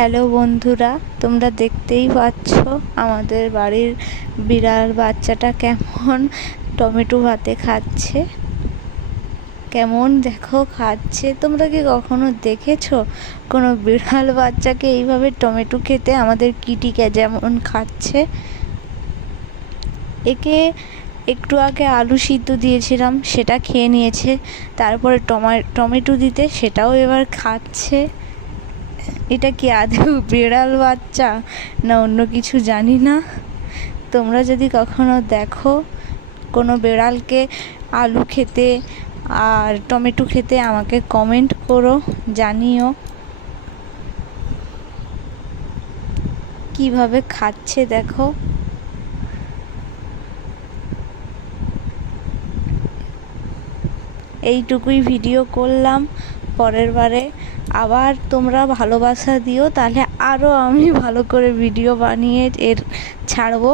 Hello বন্ধুরা, তোমরা দেখতেই পাচ্ছ আমাদের বাড়ির বিড়াল বাচ্চাটা কেমন টমেটো ভাতে খাচ্ছে। কেমন দেখো খাচ্ছে। তোমরা কি কখনো দেখেছো কোনো বিড়াল বাচ্চাকে এইভাবে টমেটো খেতে? আমাদের কিটিকে যেমন খাচ্ছে। একে একটু আগে আলু সিদ্ধ দিয়েছিলাম, সেটা খেয়ে নিয়েছে। তারপরে টমেটো দিতে সেটাও এবার খাচ্ছে। এটা কি আদৌ বিড়াল বাচ্চা না অন্য কিছু জানি না। তোমরা যদি কখনো দেখো কোনো বিড়ালকে আলু খেতে আর টমেটো খেতে, আমাকে কমেন্ট করো, জানিও কিভাবে খাচ্ছে দেখো। এইটুকুই ভিডিও করলাম। পরের বারে আবার তোমরা ভালোবাসা দিও, তাহলে আরও আমি ভালো করে ভিডিও বানিয়ে ছাড়বো।